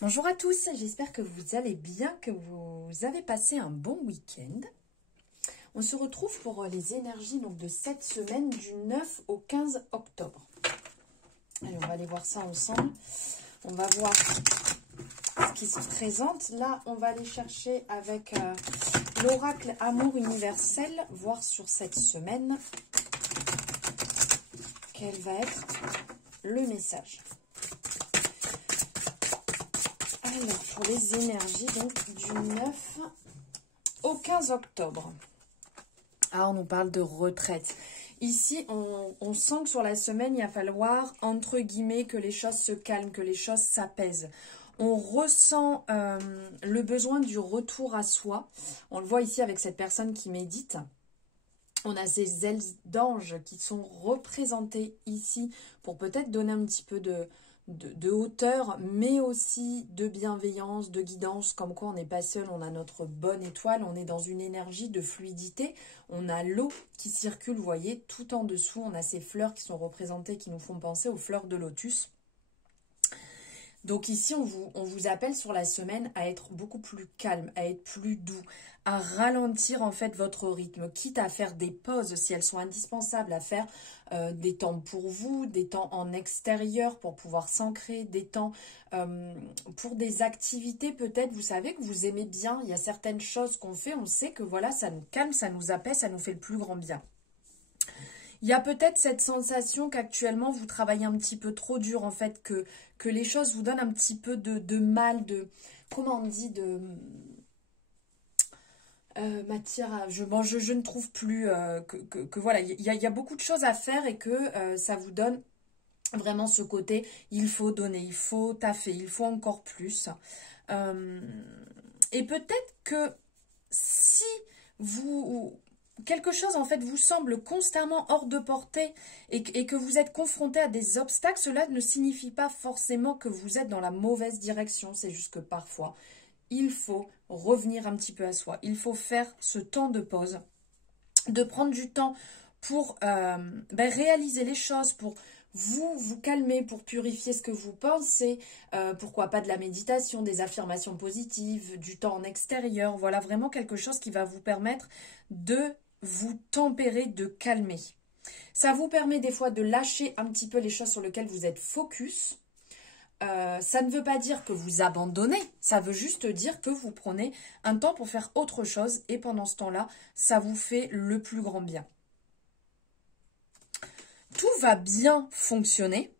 Bonjour à tous, j'espère que vous allez bien, que vous avez passé un bon week-end. On se retrouve pour les énergies donc, de cette semaine du 9 au 15 octobre. Allez, on va aller voir ça ensemble. On va voir ce qui se présente. Là, on va aller chercher avec l'oracle Amour universel, voir sur cette semaine quel va être le message. Alors, pour les énergies, donc, du 9 au 15 octobre. Ah, on nous parle de retraite. Ici, on sent que sur la semaine, il va falloir, entre guillemets, que les choses se calment, que les choses s'apaisent. On ressent le besoin du retour à soi. On le voit ici avec cette personne qui médite. On a ces ailes d'ange qui sont représentées ici pour peut-être donner un petit peu de hauteur, mais aussi de bienveillance, de guidance, comme quoi on n'est pas seul, on a notre bonne étoile, on est dans une énergie de fluidité, on a l'eau qui circule, vous voyez, tout en dessous, on a ces fleurs qui sont représentées, qui nous font penser aux fleurs de lotus. Donc ici, on vous appelle sur la semaine à être beaucoup plus calme, à être plus doux, à ralentir en fait votre rythme, quitte à faire des pauses si elles sont indispensables, à faire des temps pour vous, des temps en extérieur pour pouvoir s'ancrer, des temps pour des activités peut-être, vous savez que vous aimez bien, il y a certaines choses qu'on fait, on sait que voilà, ça nous calme, ça nous apaise, ça nous fait le plus grand bien. Il y a peut-être cette sensation qu'actuellement vous travaillez un petit peu trop dur en fait, que les choses vous donnent un petit peu de mal, comment on dit, de matière, je ne trouve plus, que voilà, il y a beaucoup de choses à faire et que ça vous donne vraiment ce côté, il faut donner, il faut taffer, il faut encore plus. Et peut-être que si quelque chose en fait vous semble constamment hors de portée et que vous êtes confronté à des obstacles, cela ne signifie pas forcément que vous êtes dans la mauvaise direction. C'est juste que parfois, il faut revenir un petit peu à soi. Il faut faire ce temps de pause, de prendre du temps pour réaliser les choses, pour vous calmer, pour purifier ce que vous pensez, pourquoi pas de la méditation, des affirmations positives, du temps en extérieur, voilà vraiment quelque chose qui va vous permettre de vous tempérer, de calmer. Ça vous permet des fois de lâcher un petit peu les choses sur lesquelles vous êtes focus. Ça ne veut pas dire que vous abandonnez, ça veut juste dire que vous prenez un temps pour faire autre chose et pendant ce temps-là, ça vous fait le plus grand bien. Tout va bien fonctionner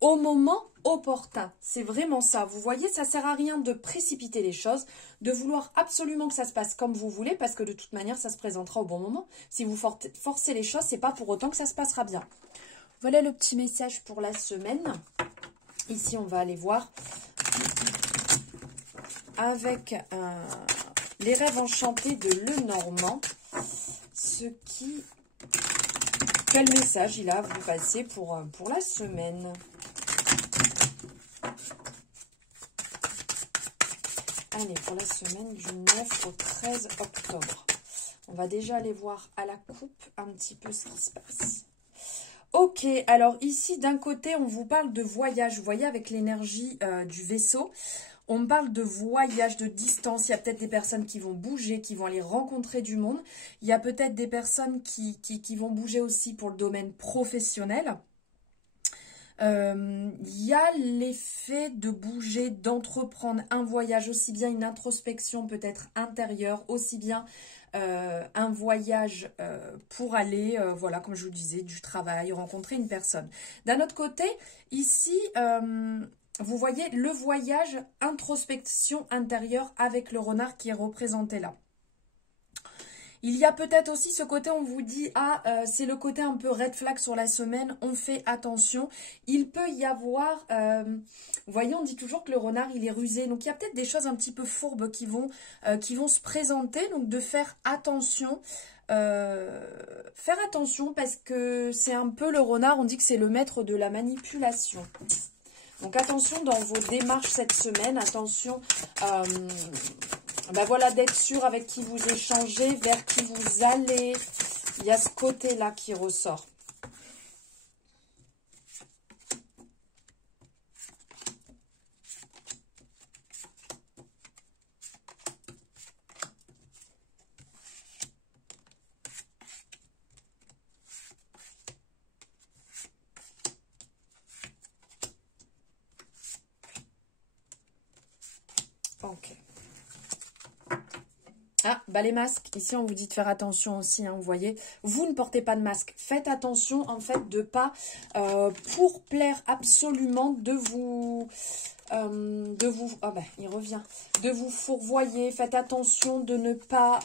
au moment opportun. C'est vraiment ça. Vous voyez, ça ne sert à rien de précipiter les choses, de vouloir absolument que ça se passe comme vous voulez, parce que de toute manière, ça se présentera au bon moment. Si vous forcez les choses, ce n'est pas pour autant que ça se passera bien. Voilà le petit message pour la semaine. Ici, on va aller voir avec les rêves enchantés de Lenormand, quel message il a à vous passer pour la semaine. Allez, pour la semaine du 9 au 13 octobre. On va déjà aller voir à la coupe un petit peu ce qui se passe. Ok, alors ici, d'un côté, on vous parle de voyage. Vous voyez, avec l'énergie du vaisseau, on parle de voyage, de distance. Il y a peut-être des personnes qui vont bouger, qui vont aller rencontrer du monde. Il y a peut-être des personnes qui vont bouger aussi pour le domaine professionnel. Il y a l'effet de bouger, d'entreprendre un voyage, aussi bien une introspection peut-être intérieure, aussi bien un voyage pour aller, voilà, comme je vous disais, du travail, rencontrer une personne. D'un autre côté, ici, vous voyez le voyage introspection intérieure avec le renard qui est représenté là. Il y a peut-être aussi ce côté, on vous dit, c'est le côté un peu red flag sur la semaine, on fait attention. Il peut y avoir, vous voyez, on dit toujours que le renard, il est rusé. Donc, il y a peut-être des choses un petit peu fourbes qui vont se présenter. Donc, de faire attention. Faire attention parce que c'est un peu le renard, on dit que c'est le maître de la manipulation. Donc, attention dans vos démarches cette semaine. Attention... ben voilà, d'être sûr avec qui vous échangez, vers qui vous allez. Il y a ce côté-là qui ressort. Ok. Ah, bah les masques, ici on vous dit de faire attention aussi, hein, vous voyez. Vous ne portez pas de masque. Faites attention en fait de pas, pour plaire absolument, de vous, ah ben il revient, de vous fourvoyer. Faites attention de ne pas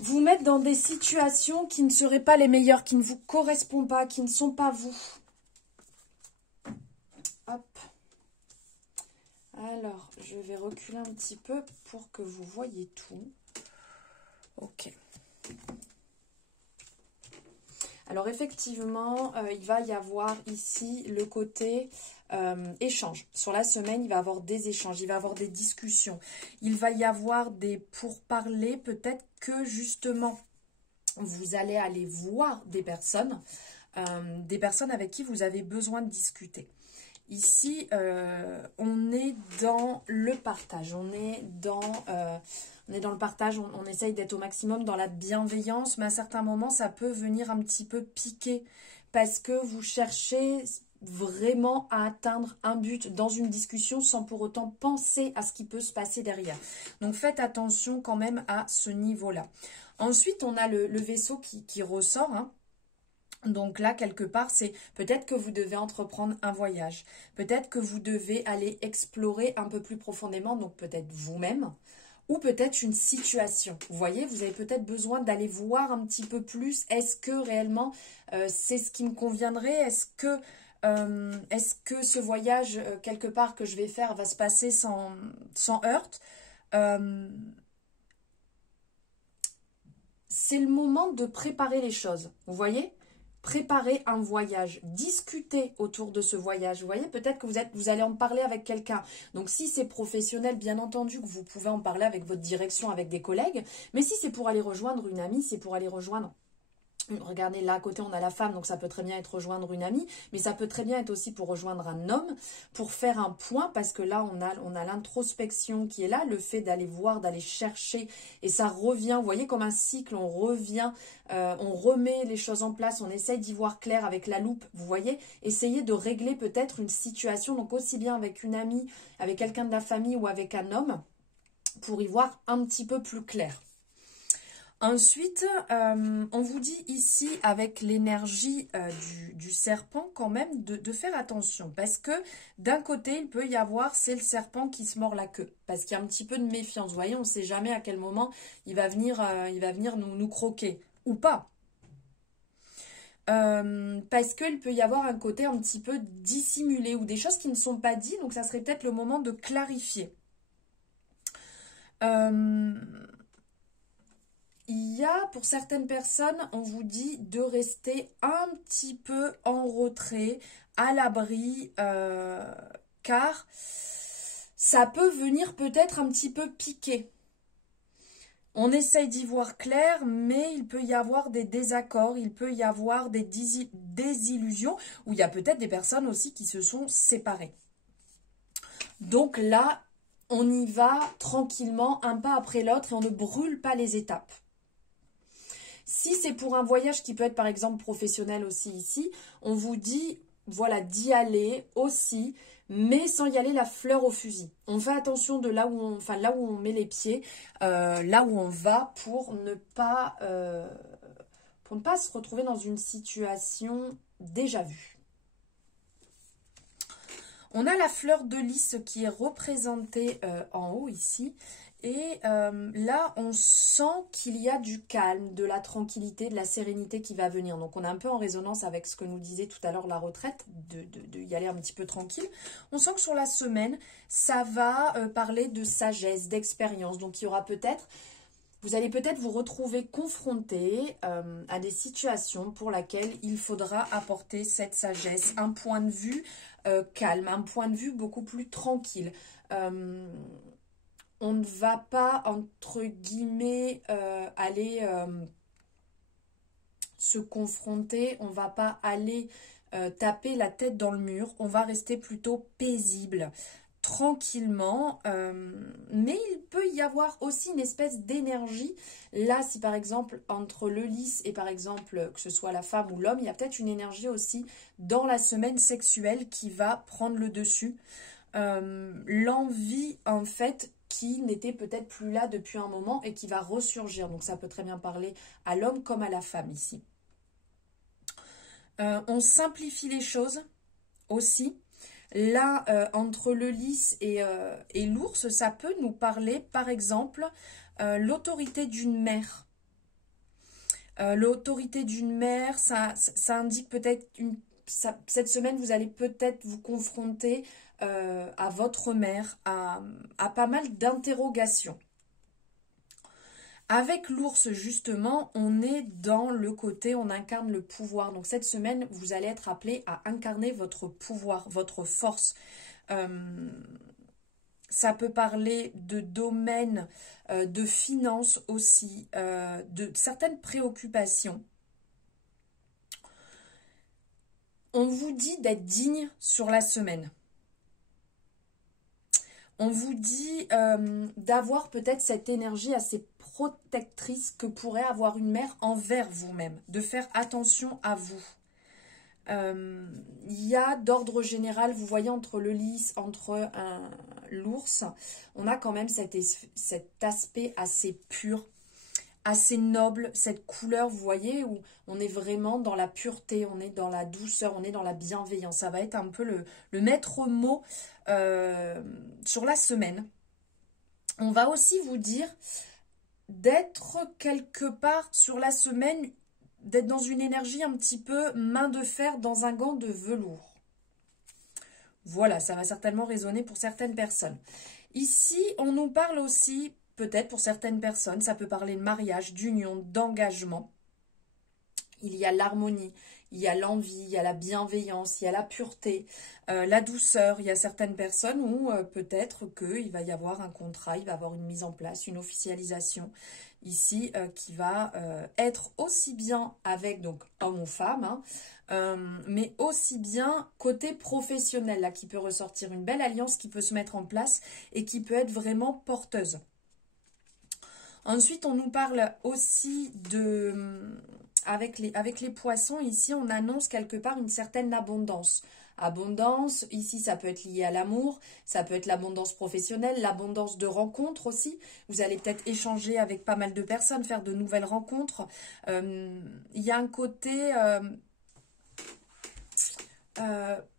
vous mettre dans des situations qui ne seraient pas les meilleures, qui ne vous correspondent pas, qui ne sont pas vous. Hop. Alors, je vais reculer un petit peu pour que vous voyez tout. Ok. Alors, effectivement, il va y avoir ici le côté échange. Sur la semaine, il va y avoir des échanges, il va y avoir des discussions. Il va y avoir des pourparlers. Peut-être que, justement, vous allez aller voir des personnes avec qui vous avez besoin de discuter. Ici, on est dans le partage, on est dans le partage, on essaye d'être au maximum dans la bienveillance, mais à certains moments, ça peut venir un petit peu piquer parce que vous cherchez vraiment à atteindre un but dans une discussion sans pour autant penser à ce qui peut se passer derrière. Donc, faites attention quand même à ce niveau-là. Ensuite, on a le vaisseau qui ressort, hein. Donc là, quelque part, c'est peut-être que vous devez entreprendre un voyage. Peut-être que vous devez aller explorer un peu plus profondément, donc peut-être vous-même, ou peut-être une situation. Vous voyez, vous avez peut-être besoin d'aller voir un petit peu plus. Est-ce que réellement, c'est ce qui me conviendrait? Est-ce que ce voyage, quelque part, que je vais faire va se passer sans heurts? C'est le moment de préparer les choses, vous voyez? Préparer un voyage, discuter autour de ce voyage. Vous voyez, peut-être que vous allez en parler avec quelqu'un. Donc, si c'est professionnel, bien entendu que vous pouvez en parler avec votre direction, avec des collègues. Mais si c'est pour aller rejoindre une amie, c'est pour aller rejoindre... Regardez, là à côté, on a la femme, donc ça peut très bien être rejoindre une amie, mais ça peut très bien être aussi pour rejoindre un homme, pour faire un point, parce que là, on a l'introspection qui est là, le fait d'aller voir, d'aller chercher, et ça revient, vous voyez, comme un cycle, on revient, on remet les choses en place, on essaye d'y voir clair avec la loupe, vous voyez, essayez de régler peut-être une situation, donc aussi bien avec une amie, avec quelqu'un de la famille ou avec un homme, pour y voir un petit peu plus clair. Ensuite, on vous dit ici, avec l'énergie du serpent, quand même, de faire attention. Parce que d'un côté, il peut y avoir, c'est le serpent qui se mord la queue. Parce qu'il y a un petit peu de méfiance. Vous voyez, on ne sait jamais à quel moment il va venir nous croquer. Ou pas. Parce qu'il peut y avoir un côté un petit peu dissimulé ou des choses qui ne sont pas dites. Donc, ça serait peut-être le moment de clarifier. Il y a, pour certaines personnes, on vous dit de rester un petit peu en retrait, à l'abri, car ça peut venir peut-être un petit peu piquer. On essaye d'y voir clair, mais il peut y avoir des désaccords, il peut y avoir des désillusions, où il y a peut-être des personnes aussi qui se sont séparées. Donc là, on y va tranquillement, un pas après l'autre, et on ne brûle pas les étapes. Si c'est pour un voyage qui peut être par exemple professionnel aussi ici, on vous dit voilà d'y aller aussi, mais sans y aller la fleur au fusil. On fait attention de là où on met les pieds, là où on va pour ne pas se retrouver dans une situation déjà vue. On a la fleur de lys qui est représentée en haut ici. Et là, on sent qu'il y a du calme, de la tranquillité, de la sérénité qui va venir. Donc, on est un peu en résonance avec ce que nous disait tout à l'heure la retraite, de y aller un petit peu tranquille. On sent que sur la semaine, ça va parler de sagesse, d'expérience. Donc, il y aura peut-être... Vous allez peut-être vous retrouver confronté à des situations pour lesquelles il faudra apporter cette sagesse, un point de vue calme, un point de vue beaucoup plus tranquille. On ne va pas, entre guillemets, aller se confronter, on ne va pas aller taper la tête dans le mur, on va rester plutôt paisible, tranquillement, mais il peut y avoir aussi une espèce d'énergie. Là, si par exemple, entre le lys et par exemple, que ce soit la femme ou l'homme, il y a peut-être une énergie aussi dans la semaine sexuelle qui va prendre le dessus. l'envie en fait qui n'était peut-être plus là depuis un moment et qui va ressurgir. Donc ça peut très bien parler à l'homme comme à la femme ici. On simplifie les choses aussi. Là, entre le lys et l'ours, ça peut nous parler, par exemple, l'autorité d'une mère. L'autorité d'une mère, ça indique peut-être cette semaine, vous allez peut-être vous confronter à votre mère, à pas mal d'interrogations. Avec l'ours, justement, on est dans le côté, on incarne le pouvoir. Donc cette semaine, vous allez être appelé à incarner votre pouvoir, votre force. Ça peut parler de domaines, de finances aussi, de certaines préoccupations. On vous dit d'être digne sur la semaine. On vous dit d'avoir peut-être cette énergie assez protectrice que pourrait avoir une mère envers vous-même, de faire attention à vous. Il y a d'ordre général, vous voyez, entre le lys, entre l'ours, on a quand même cet aspect assez pur, assez noble, cette couleur, vous voyez, où on est vraiment dans la pureté, on est dans la douceur, on est dans la bienveillance. Ça va être un peu le maître mot sur la semaine. On va aussi vous dire d'être quelque part sur la semaine, d'être dans une énergie un petit peu main de fer dans un gant de velours. Voilà, ça va certainement résonner pour certaines personnes. Ici, on nous parle aussi, peut-être pour certaines personnes, ça peut parler de mariage, d'union, d'engagement. Il y a l'harmonie, il y a l'envie, il y a la bienveillance, il y a la pureté, la douceur. Il y a certaines personnes où peut-être qu'il va y avoir un contrat, il va y avoir une mise en place, une officialisation ici qui va être aussi bien avec donc homme ou femme, hein, mais aussi bien côté professionnel, là, qui peut ressortir une belle alliance qui peut se mettre en place et qui peut être vraiment porteuse. Ensuite, on nous parle aussi de... Avec les poissons, ici, on annonce quelque part une certaine abondance. Abondance, ici, ça peut être lié à l'amour, ça peut être l'abondance professionnelle, l'abondance de rencontres aussi. Vous allez peut-être échanger avec pas mal de personnes, faire de nouvelles rencontres. Il y a un côté...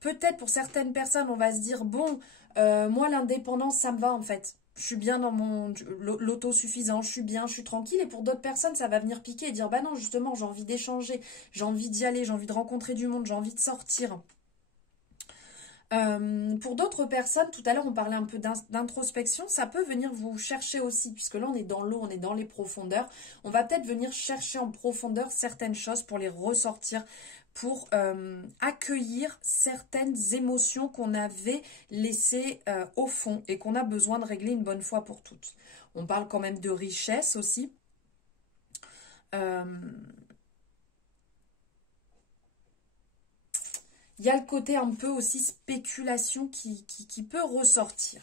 peut-être pour certaines personnes, on va se dire, bon, moi, l'indépendance, ça me va en fait. Je suis bien dans mon l'autosuffisance, je suis bien, je suis tranquille. Et pour d'autres personnes, ça va venir piquer et dire, bah non, justement, j'ai envie d'échanger, j'ai envie d'y aller, j'ai envie de rencontrer du monde, j'ai envie de sortir. Pour d'autres personnes, tout à l'heure, on parlait un peu d'introspection, ça peut venir vous chercher aussi, puisque là, on est dans l'eau, on est dans les profondeurs. On va peut-être venir chercher en profondeur certaines choses pour les ressortir, pour accueillir certaines émotions qu'on avait laissées au fond et qu'on a besoin de régler une bonne fois pour toutes. On parle quand même de richesse aussi. Il y a le côté un peu aussi spéculation qui peut ressortir.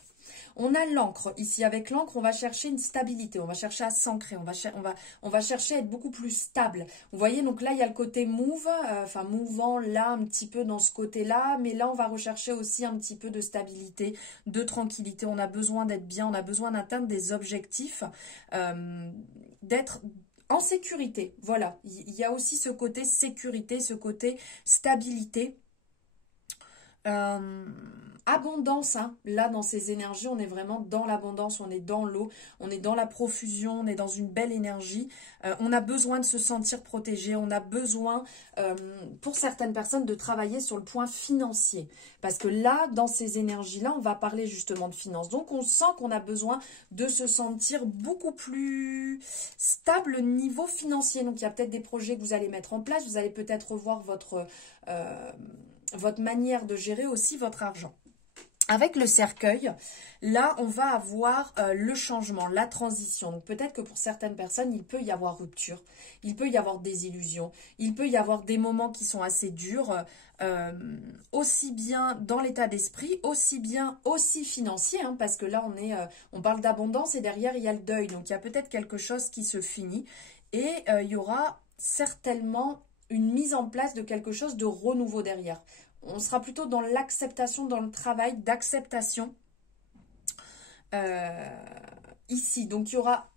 On a l'encre. Ici, avec l'encre, on va chercher une stabilité. On va chercher à s'ancrer. On va chercher à être beaucoup plus stable. Vous voyez, donc là, il y a le côté move, enfin mouvant là, un petit peu dans ce côté-là. Mais là, on va rechercher aussi un petit peu de stabilité, de tranquillité. On a besoin d'être bien. On a besoin d'atteindre des objectifs, d'être en sécurité. Voilà. Il y a aussi ce côté sécurité, ce côté stabilité. Abondance, hein. Là dans ces énergies, on est vraiment dans l'abondance, on est dans l'eau, on est dans la profusion, on est dans une belle énergie. On a besoin de se sentir protégé, on a besoin, pour certaines personnes, de travailler sur le point financier. Parce que là, dans ces énergies-là, on va parler justement de finances. Donc on sent qu'on a besoin de se sentir beaucoup plus stable niveau financier. Donc il y a peut-être des projets que vous allez mettre en place, vous allez peut-être revoir votre manière de gérer aussi votre argent. Avec le cercueil, là, on va avoir le changement, la transition. Donc peut-être que pour certaines personnes, il peut y avoir rupture, il peut y avoir des illusions, il peut y avoir des moments qui sont assez durs, aussi bien dans l'état d'esprit, aussi financier, hein, parce que là, on parle d'abondance et derrière, il y a le deuil. Donc il y a peut-être quelque chose qui se finit et il y aura certainement une mise en place de quelque chose de renouveau derrière. on sera plutôt dans l'acceptation, dans le travail d'acceptation ici. Donc, il y aura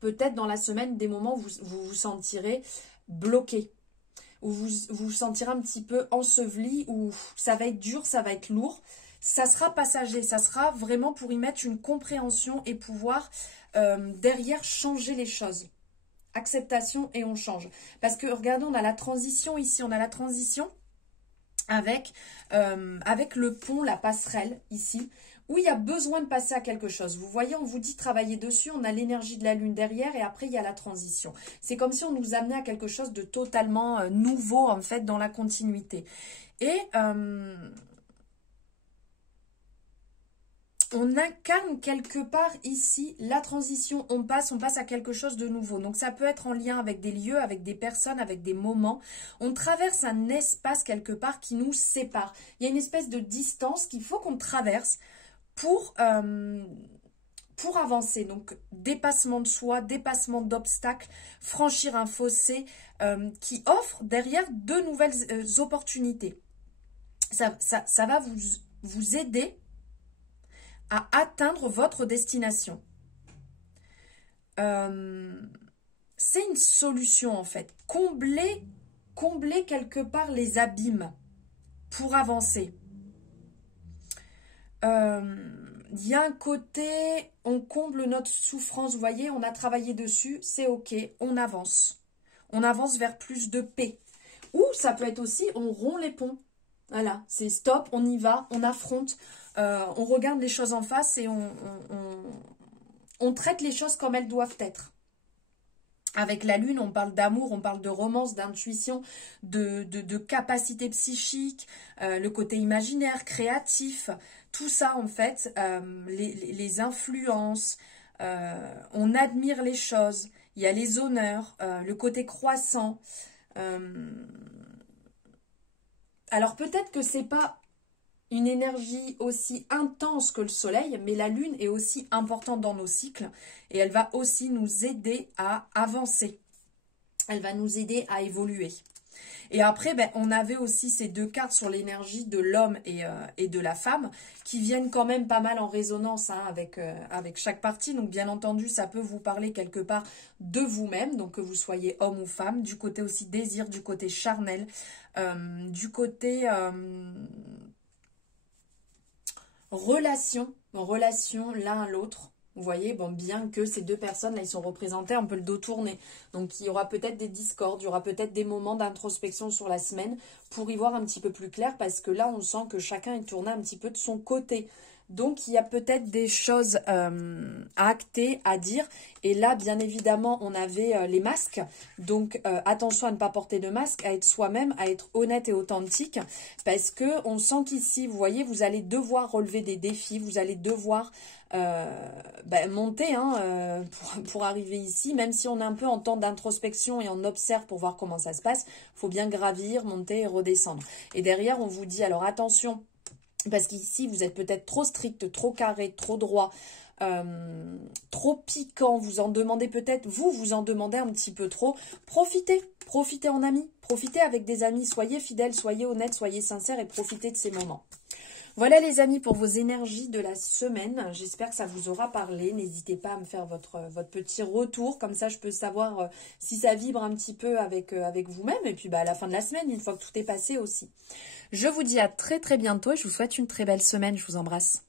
peut-être dans la semaine des moments où vous vous sentirez bloqué, où vous vous sentirez un petit peu enseveli, où ça va être dur, ça va être lourd. Ça sera passager, ça sera vraiment pour y mettre une compréhension et pouvoir derrière changer les choses. Acceptation et on change. Parce que regardez, on a la transition ici, on a la transition avec le pont, la passerelle ici, où il y a besoin de passer à quelque chose. Vous voyez, on vous dit travailler dessus, on a l'énergie de la lune derrière et après il y a la transition. C'est comme si on nous amenait à quelque chose de totalement nouveau en fait dans la continuité. Et on incarne quelque part ici la transition, on passe à quelque chose de nouveau. Donc ça peut être en lien avec des lieux, avec des personnes, avec des moments. On traverse un espace quelque part qui nous sépare. Il y a une espèce de distance qu'il faut qu'on traverse pour avancer. Donc dépassement de soi, dépassement d'obstacles, franchir un fossé qui offre derrière de nouvelles opportunités. Ça va vous aider à atteindre votre destination. C'est une solution en fait. Combler quelque part les abîmes pour avancer. Il y a un côté, on comble notre souffrance, vous voyez, on a travaillé dessus, c'est ok, on avance. On avance vers plus de paix. Ou ça peut être aussi, on rompt les ponts. Voilà, c'est stop, on y va, on affronte. On regarde les choses en face et on traite les choses comme elles doivent être. Avec la lune, on parle d'amour, on parle de romance, d'intuition, de capacité psychique, le côté imaginaire, créatif, tout ça en fait, les influences, on admire les choses, il y a les honneurs, le côté croissant. Alors peut-être que c'est pas une énergie aussi intense que le soleil, mais la lune est aussi importante dans nos cycles et elle va aussi nous aider à avancer. Elle va nous aider à évoluer. Et après, on avait aussi ces deux cartes sur l'énergie de l'homme et de la femme qui viennent quand même pas mal en résonance avec chaque partie. Donc bien entendu, ça peut vous parler quelque part de vous-même, donc que vous soyez homme ou femme, du côté aussi désir, du côté charnel, du côté relation l'un à l'autre. Vous voyez, bon, bien que ces deux personnes-là, ils sont représentés un peu le dos tourné. Donc, il y aura peut-être des discordes, il y aura peut-être des moments d'introspection sur la semaine pour y voir un petit peu plus clair parce que là, on sent que chacun est tourné un petit peu de son côté. Donc, il y a peut-être des choses à acter, à dire. Et là, bien évidemment, on avait les masques. Donc, attention à ne pas porter de masque, à être soi-même, à être honnête et authentique. Parce que on sent qu'ici, vous voyez, vous allez devoir relever des défis. Vous allez devoir monter pour arriver ici. Même si on est un peu en temps d'introspection et on observe pour voir comment ça se passe, il faut bien gravir, monter et redescendre. Et derrière, on vous dit, alors attention, parce qu'ici, vous êtes peut-être trop strict, trop carré, trop droit, trop piquant. Vous en demandez peut-être, vous en demandez un petit peu trop. Profitez en amis, profitez avec des amis. Soyez fidèles, soyez honnêtes, soyez sincères et profitez de ces moments. Voilà les amis pour vos énergies de la semaine. J'espère que ça vous aura parlé. N'hésitez pas à me faire votre petit retour. Comme ça, je peux savoir si ça vibre un petit peu avec vous-même. Et puis à la fin de la semaine, une fois que tout est passé aussi. Je vous dis à très très bientôt et je vous souhaite une très belle semaine. Je vous embrasse.